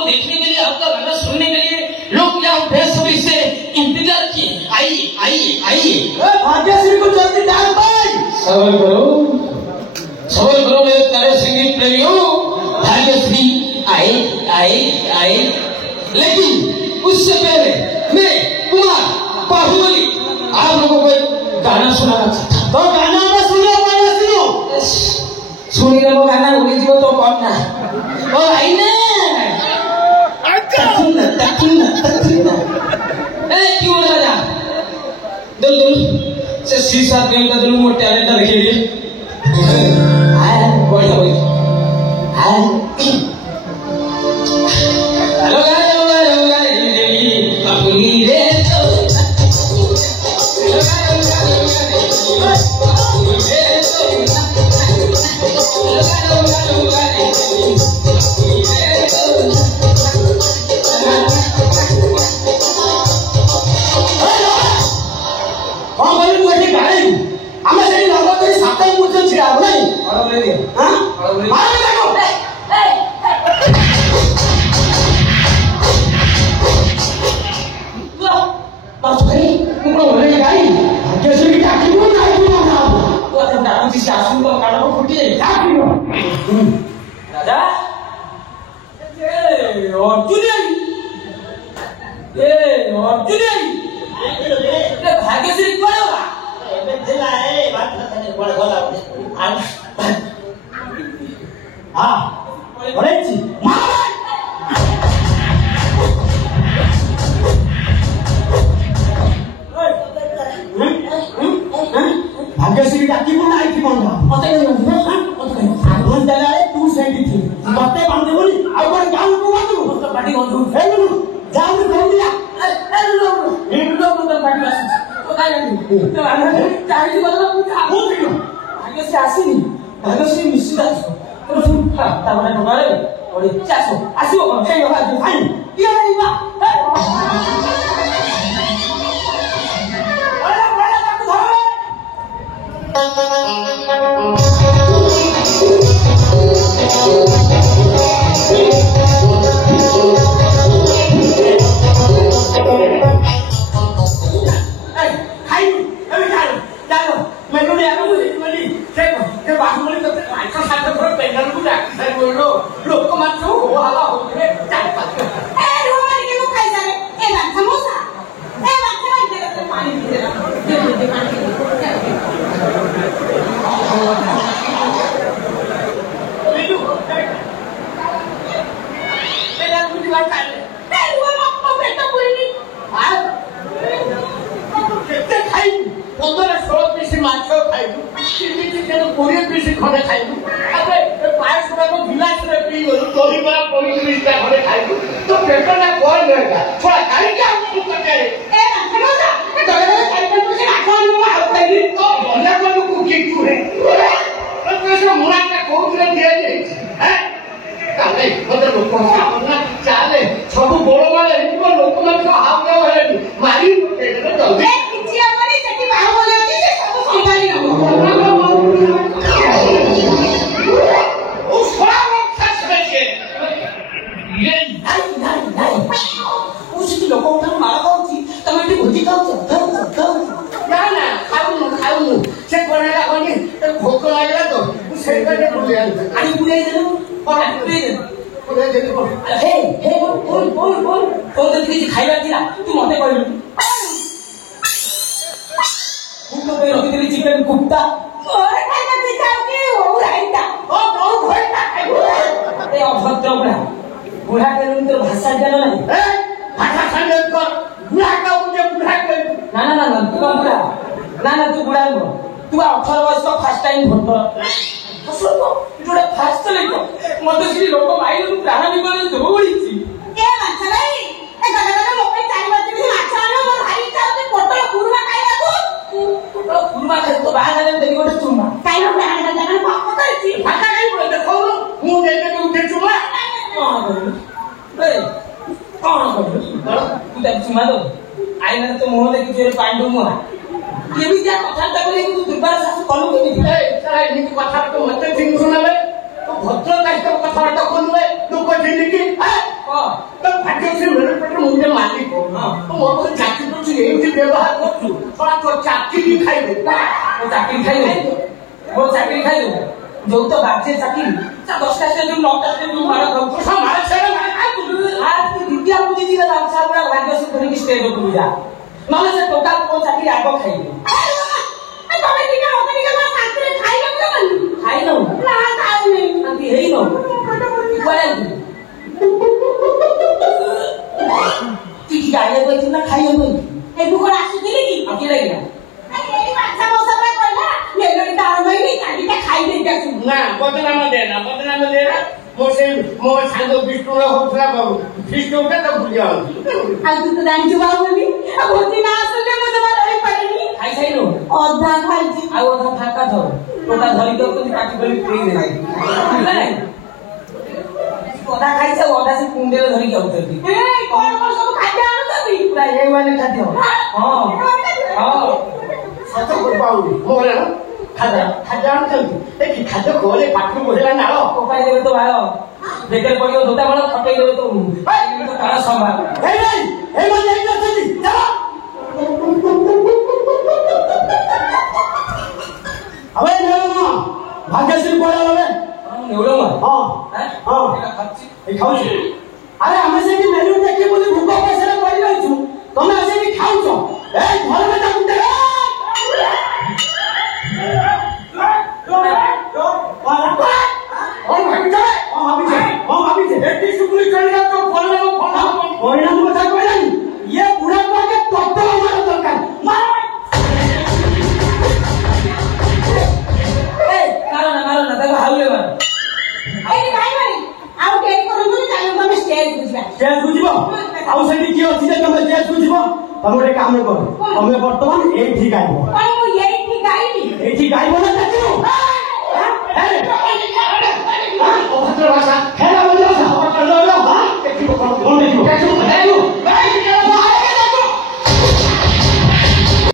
आपको देखने के लिए, आपका गाना सुनने के लिए लोग यहाँ बेसब्री से इंतजार किए। आइए आइए आइए। भाग्यश्री को जल्दी डाल भाई। सबर करो मेरे प्यारे संगीत प्रेमियों। भाग्यश्री आए आए आए, लेकिन उससे पहले मैं कुमार बाहुबली आप लोगों को एक गाना सुनाना चाहता हूँ। तो गाना में सुनो सुनिए वो गाना भूली जीव तो कौन ना ओ आई ना तकिन ए क्यों राजा दल से शीशा गेम का दल मोटे आने का रखिए आया बढ़िया हेलो अपनी रे भाग्यश्री भाग्यश्री डाकी को नहीं थी बंदा मते आगन देलारे तू सेठी थी मते बांधे बोली आ कोन गांव को बांधू तो पाटी बंधु हे नु जाऊ रे दिया ए लो तो पाटी आसी तो काय नहीं तो आना चाहि बदला पूछा हो दियो भाग्यश्री आसीनी भाग्यश्री निश्चित आसो तो तू ता बने नगाले और चासो आसीबो कोन हे बाबा फाइन ये नहीं बा चिकन कुत्ता अभद्र बुढ़ा के भाषा जान भाषा बुढ़ा का बुढ़ा ना तू कौन बुढ़ा ना तू बुढ़ा नुह तू 18 वर्ष फास्ट टाइम भोट फास्ट मत लोक माइल प्राण विमान दौड़ी कुर्मा खाई तो बाहर देखी गोटे चुमा कहीं उठे चुमा कौन तू चुमा दो आईना तो मुह देखी पांडु मुहा केमी जा कथा बोले तू दुर्बार शासु कलु केमी कथा तो मत ठीक सुनावे तो भद्र कथा कथा कोन लोक ठीक तो भाग्यश्री मेरे पेट मुझे मालिक हो तो मोर को चाकरी करछु एमती व्यवहार करछु थोड़ा तो चाकरी खाइबे तो चाकरी खाइबे वो चाकरी खाइबे जो तो बाजे चाकरी 10टा से जो 9टा से जो मारा तो हमारे छेड़ा मारे आ तू आज की विद्या बुद्धि जी का लालसा पूरा भाग्यश्री धरी की स्टेज पे जा नले से टोटल को चाकरी आगो खाइबे तमे दिका ओकरी के चाकरी खाइबे न खाइ न ना खाइ नहीं अंती हेइ न कोयल ती गाय को इतना खाइ न ए दुखर आसी दिली की अकेले गया ए बाछा मौसा में कहला ये लोग दार में नहीं काटी खाइ दे जा ना बदनाम देना मोर सांग विष्णु रे होतला बाबू विष्णु के तो भूल जाओ आज तू तो जान जुबा बोली अब होती ना असले मुझे मारे पड़ेगी खाइ खाइ न अधा खाइ छी आ वो फाका थो टोटा धरी तो काटी बोली फ्री दे नहीं ओदा खाइ छ ओदा से कुंडे धरी के उतरती ए कौन सब खाइ आनो तभी पूरा ये वाले खाद्य हां सत को बाबू मोर ना खाजा आनते ए कि खाजा कोले पाठु बोला ना उपाय देवे तो आयो बेकर पड़ियो धोता बड़ा फटई देवे तो भाई तो तारा संभाल ए नहीं ए मन नहीं करती चलो अबे ना भाग्यश्री बोला लगे नेवलो मा हां खाची ए खाऊ अरे हमें से कि मेनू देखि बोली भूख पैसा पड़ी रही छु तमे ऐसे कि खाऊ छो ए घर में जा कुंडे तमरे काम कर हमें वर्तमान एठी गाइबो कौन मु एठी गाइबी एठी गाइबो ना चाचू हां अरे ओ भाषा